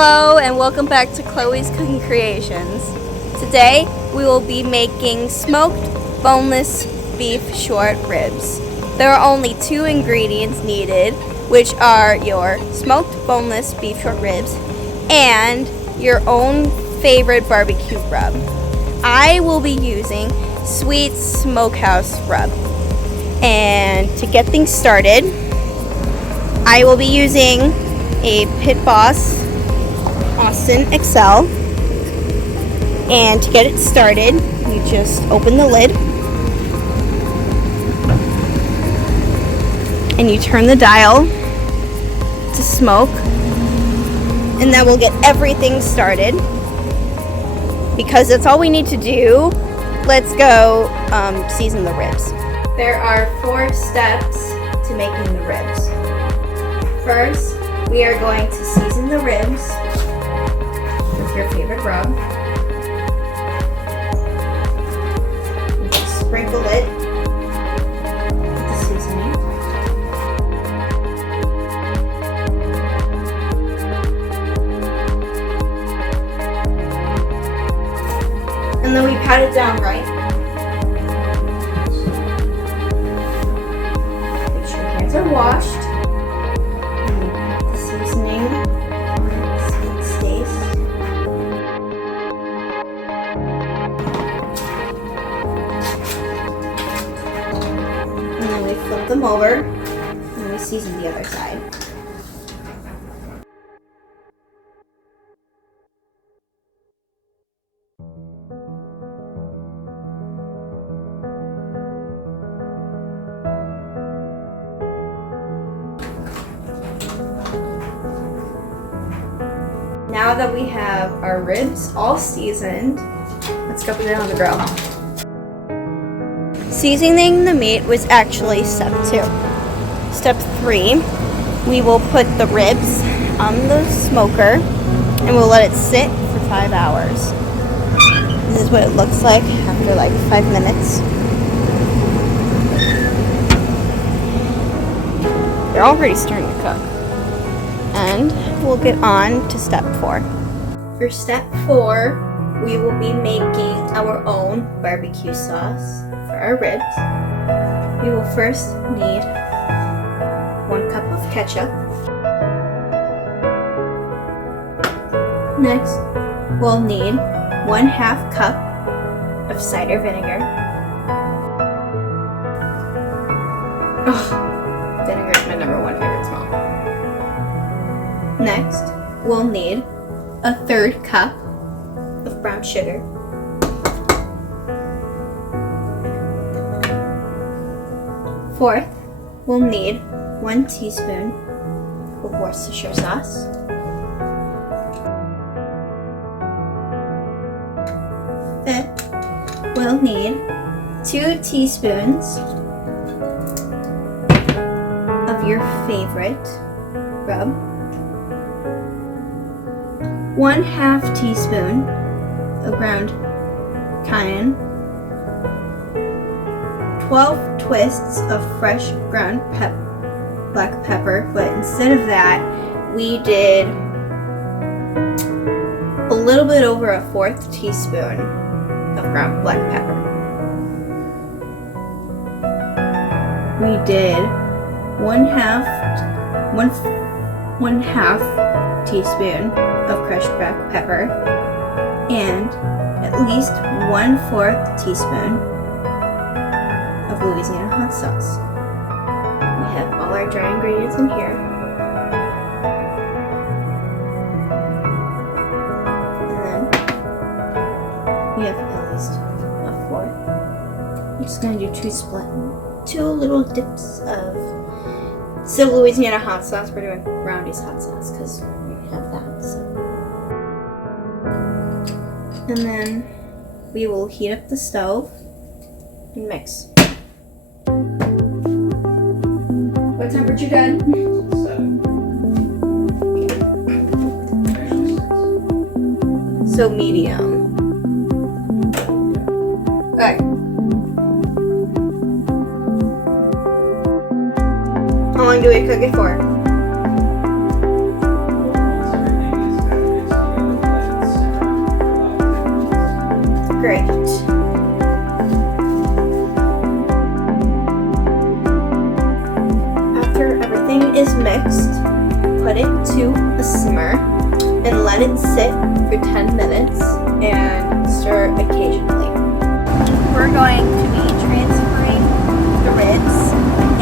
Hello and welcome back to Chloe's Cooking Creations. Today we will be making smoked boneless beef short ribs. There are only 2 ingredients needed, which are your smoked boneless beef short ribs and your own favorite barbecue rub. I will be using Sweet Smokehouse rub. And to get things started, I will be using a Pit Boss Austin XL, and to get it started you just open the lid and you turn the dial to smoke, and that will get everything started. Because that's all we need to do, let's go season the ribs. There are 4 steps to making the ribs. First, we are going to season the ribs with your favorite rub. You just sprinkle it with the seasoning. And then we pat it down right. Make sure your hands are washed. Flip them over, and then we season the other side. Now that we have our ribs all seasoned, let's go put it on the grill. Seasoning the meat was actually step 2. Step 3, we will put the ribs on the smoker and we'll let it sit for 5 hours. This is what it looks like after like 5 minutes. They're already starting to cook. And we'll get on to step 4. For step 4, we will be making our own barbecue sauce. For our ribs, we will first need 1 cup of ketchup. Next, we'll need 1/2 cup of cider vinegar. Oh, vinegar is my number 1 favorite smell. Next, we'll need 1/3 cup of brown sugar. Fourth, we'll need 1 teaspoon of Worcestershire sauce. Fifth, we'll need 2 teaspoons of your favorite rub. 1/2 teaspoon of ground cayenne. 12 twists of fresh ground black pepper, but instead of that, we did a little bit over 1/4 teaspoon of ground black pepper. We did 1/2 teaspoon of crushed black pepper and at least 1/4 teaspoon of Louisiana hot sauce. We have all our dry ingredients in here. And then we have at least 1/4. I'm just gonna do 2 little dips of Louisiana hot sauce. We're doing Roundy's hot sauce because we have that. So. And then we will heat up the stove and mix. What temperature, Dad? 7. So medium. Okay. How long do we cook it for? Everything is everything is mixed, put it to a simmer and let it sit for 10 minutes and stir occasionally. We're going to be transferring the ribs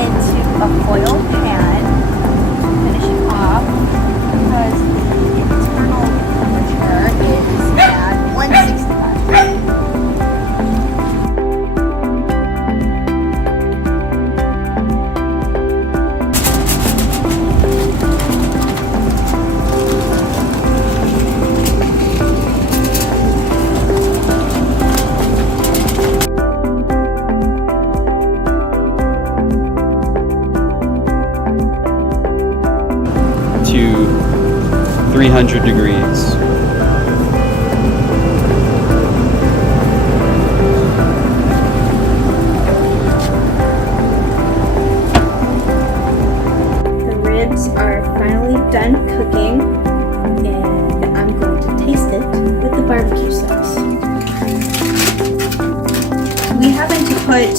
into a foil pan to finish it off because the internal temperature is at 165. To 300 degrees. The ribs are finally done cooking, and I'm going to taste it with the barbecue sauce. We happened to put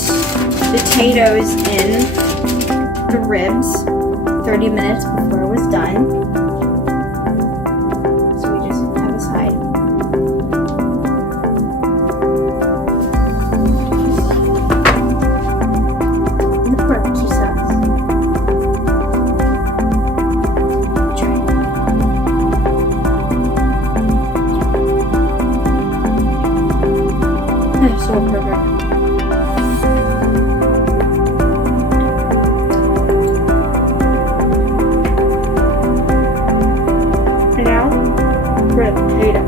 potatoes in the ribs 30 minutes before it was done. So we just have a side. And the barbecue sauce. Try it. That's so perfect. Red potato.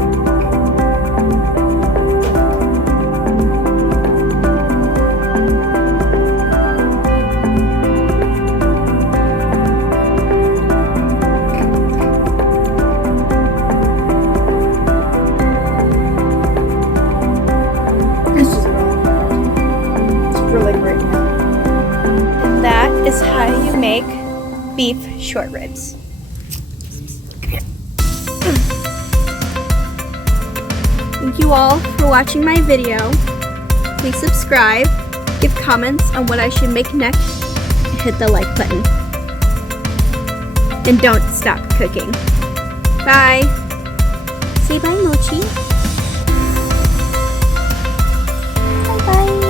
This is really great. And that is how you make beef short ribs. Thank you all for watching my video. Please subscribe, give comments on what I should make next, and hit the like button. And don't stop cooking. Bye. Say bye, Mochi. Bye bye.